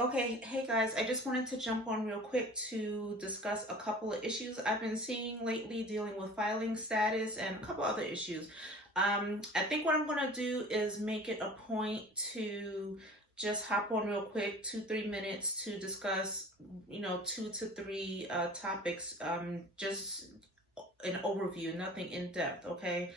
Okay, hey guys, I just wanted to jump on real quick to discuss a couple of issues I've been seeing lately dealing with filing status and a couple other issues. I think what I'm going to do is make it a point to just hop on real quick, 2, 3 minutes to discuss, 2 to 3 topics, just an overview, nothing in depth, okay?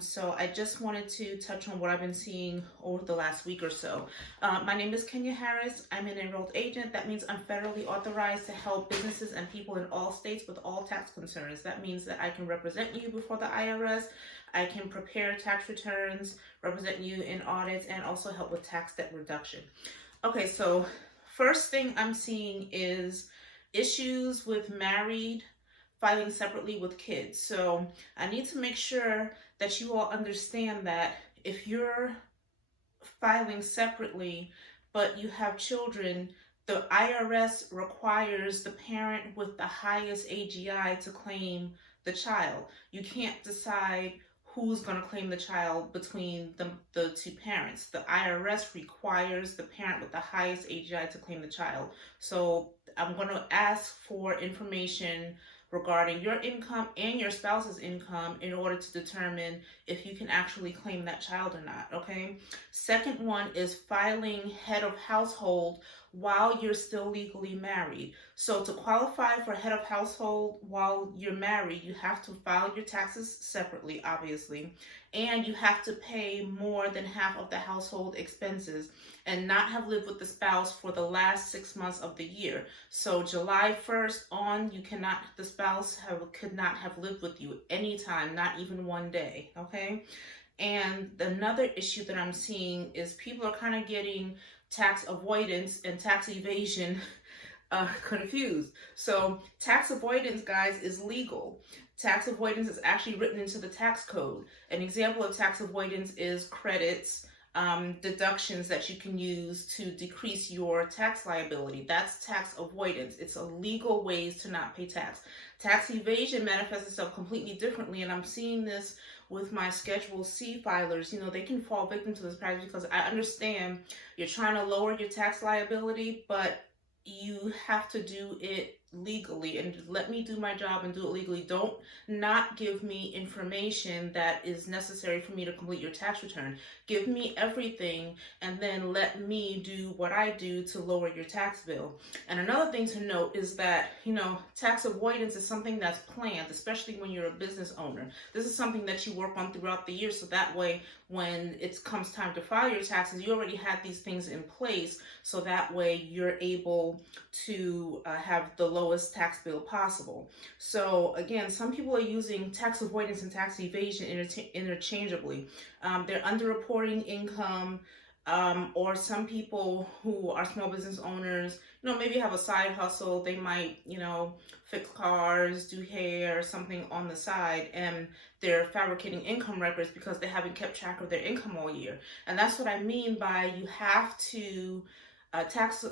So I just wanted to touch on what I've been seeing over the last week or so. My name is Kenya Harris. I'm an enrolled agent. That means I'm federally authorized to help businesses and people in all states with all tax concerns. That means that I can represent you before the IRS. I can prepare tax returns, represent you in audits, and also help with tax debt reduction. Okay, so first thing I'm seeing is issues with married filing separately with kids. So I need to make sure that you all understand that if you're filing separately, but you have children, the IRS requires the parent with the highest AGI to claim the child. You can't decide who's going to claim the child between the two parents. The IRS requires the parent with the highest AGI to claim the child. So I'm going to ask for information regarding your income and your spouse's income in order to determine if you can actually claim that child or not, okay? Second one is filing head of household while you're still legally married. So to qualify for head of household while you're married, you have to file your taxes separately, obviously, and you have to pay more than half of the household expenses and not have lived with the spouse for the last 6 months of the year. So July 1st on, the spouse could not have lived with you anytime, not even one day, okay? And another issue that I'm seeing is people are kind of getting tax avoidance and tax evasion confused. So tax avoidance, guys, is legal. Tax avoidance is actually written into the tax code. An example of tax avoidance is credits, deductions that you can use to decrease your tax liability. That's tax avoidance. It's illegal ways to not pay tax. Tax evasion manifests itself completely differently, and I'm seeing this with my Schedule C filers. They can fall victim to this practice because I understand you're trying to lower your tax liability, but you have to do it legally, and let me do my job and do it legally. Don't not give me information that is necessary for me to complete your tax return. Give me everything and then let me do what I do to lower your tax bill. And another thing to note is that, tax avoidance is something that's planned, especially when you're a business owner. This is something that you work on throughout the year, so that way when it comes time to file your taxes, you already had these things in place, so that way you're able to have the lowest tax bill possible. So again, some people are using tax avoidance and tax evasion interchangeably. They're underreporting income, or some people who are small business owners, maybe have a side hustle. They might, fix cars, do hair, or something on the side, and they're fabricating income records because they haven't kept track of their income all year. And that's what I mean by you have to tax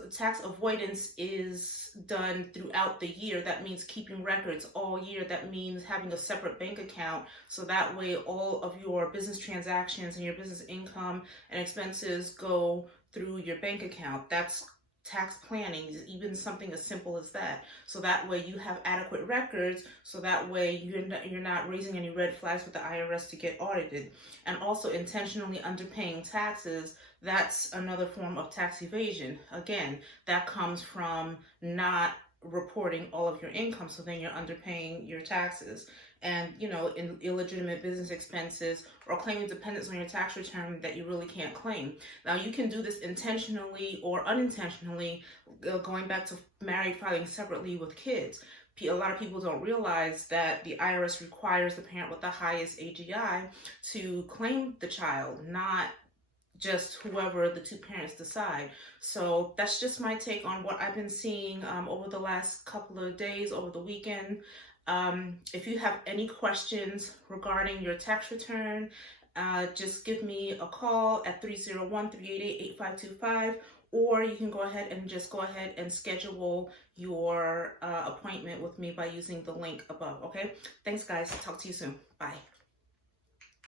avoidance is done throughout the year. That means keeping records all year. That means having a separate bank account, so that way all of your business transactions and your business income and expenses go through your bank account. That's tax planning, even something as simple as that. So that way you have adequate records, so that way you're not raising any red flags with the IRS to get audited. And also intentionally underpaying taxes, that's another form of tax evasion. Again, that comes from not reporting all of your income, so then you're underpaying your taxes. And in illegitimate business expenses, or claiming dependents on your tax return that you really can't claim. Now, you can do this intentionally or unintentionally, going back to married filing separately with kids. A lot of people don't realize that the IRS requires the parent with the highest AGI to claim the child, not just whoever the two parents decide. So that's just my take on what I've been seeing over the last couple of days, over the weekend. If you have any questions regarding your tax return, just give me a call at 301-388-8525, or you can go ahead and schedule your appointment with me by using the link above, okay? Thanks, guys. Talk to you soon. Bye.